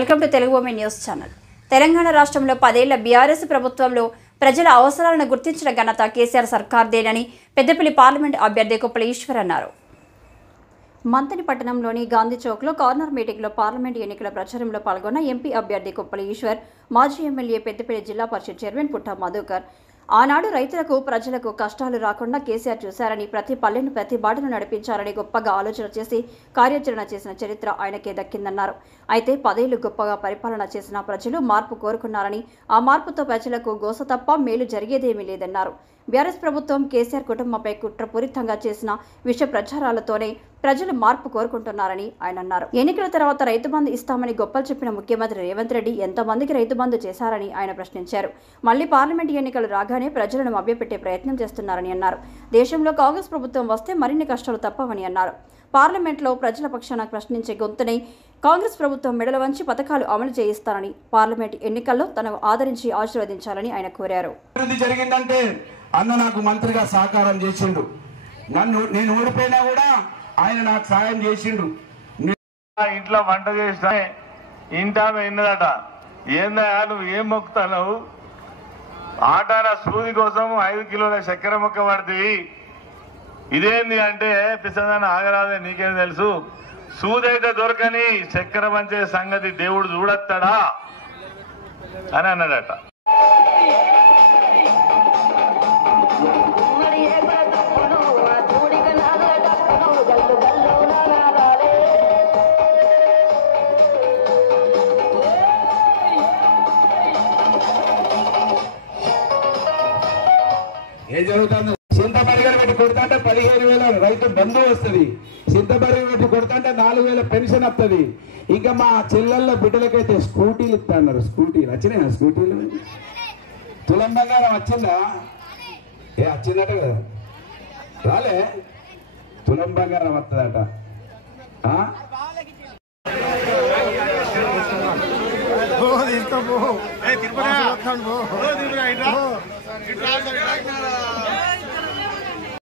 Welcome to Telugu women news channel. Telangana రాష్ట్రంలో 10 ఏళ్ల BRS ప్రభుత్వంలో ప్రజల అవసరాలను గుర్తించిన ఘనత కేసీఆర్ సర్కార్దేనని పెద్దపల్లి పార్లమెంట్ అభ్యర్థి కొప్పుల ఈశ్వర్ అన్నారు. మంతని పట్టణంలోని గాంధీ చౌక్లో కార్నర్ మీటింగ్లో పార్లమెంట్ ఎన్నికల ప్రచారంలో పాల్గొన్న ఎంపీ అభ్యర్థి కొప్పుల ఈశ్వర్, మాజీ ఎమ్మెల్యే పెద్దపల్లి జిల్లా పరిషత్ చైర్మన్ పుట్ట మధుకర్ ఆనాడు రైతులకు ప్రజలకు కష్టాలు రాకుండా కేసీఆర్ చూశారని, ప్రతి పల్లెను ప్రతి బాటను నడిపించారని గొప్పగా ఆలోచన చేసి కార్యాచరణ చేసిన చరిత్ర ఆయనకే దక్కిందన్నారు. అయితే 10 ఏళ్లు గొప్పగా పరిపాలన చేసిన ప్రజలు మార్పు కోరుకున్నారని, ఆ మార్పుతో ప్రజలకు గోస తప్ప మేలు జరిగేదేమీ లేదన్నారు. బీఆర్ఎస్ ప్రభుత్వం కేసీఆర్ కుటుంబంపై కుట్రపూరితంగా చేసిన విష ప్రచారాలతోనే ప్రజలు మార్పు కోరుకుంటున్నారని ఆయన అన్నారు. ఎన్నికల తర్వాత రైతు బంధు ఇస్తామని గొప్పలు చెప్పిన ముఖ్యమంత్రి రేవంత్ రెడ్డి ఎంతమందికి రైతు బంధు చేశారని ఆయన ప్రశ్నించారు. మళ్లీ పార్లమెంట్ ఎన్నికలు రాగానే ప్రజలను మభ్యపెట్టే ప్రయత్నం చేస్తున్నారని అన్నారు. దేశంలో కాంగ్రెస్ ప్రభుత్వం వస్తే మరిన్ని కష్టాలు తప్పవని అన్నారు. పార్లమెంట్లో ప్రజల పక్షాన ప్రశ్నించే గొంతునై కాంగ్రెస్ ప్రభుత్వం మెడల వంచి పథకాలు అమలు చేయిస్తారని, పార్లమెంట్ ఎన్నికల్లో తనను ఆదరించి ఆశీర్వదించాలని ఆయన కోరారు. అన్న నాకు మంత్రిగా సహకారం చేసిండు, నేను ఓడిపోయినా కూడా ఆయన నాకు సాయం చేసిండు. ఇంట్లో వంట చేసినా ఇంటామె విన్నదట, ఏందా నువ్వు ఏం మొక్కుతావు, ఆటాన సూది కోసం 5 కిలోల చక్కెర మొక్క పడుతుంది, ఇదేంది అంటే పిసదాన్ని ఆగరాదే నీకేం తెలుసు, సూదైతే దొరకని చక్కెర పంచే సంగతి దేవుడు చూడొస్తాడా అని అన్నాడట. ఏం జరుగుతుంది? చింతపరిగలు పెట్టి కొడుతుంటే 15,000 రైతు బంధు వస్తుంది, చింతపరిగలు పెట్టి కొడుతుంటే 4,000 పెన్షన్ వస్తుంది. ఇంకా మా చెల్లెళ్ళ బిడ్డలకైతే స్కూటీలు ఇస్తున్నారు. స్కూటీలు వచ్చినాయా? స్కూటీలు తులం బంగారం వచ్చిందా? వచ్చిందట కదా, రాలే తులం బంగారం వస్తుందట. తిరుపతి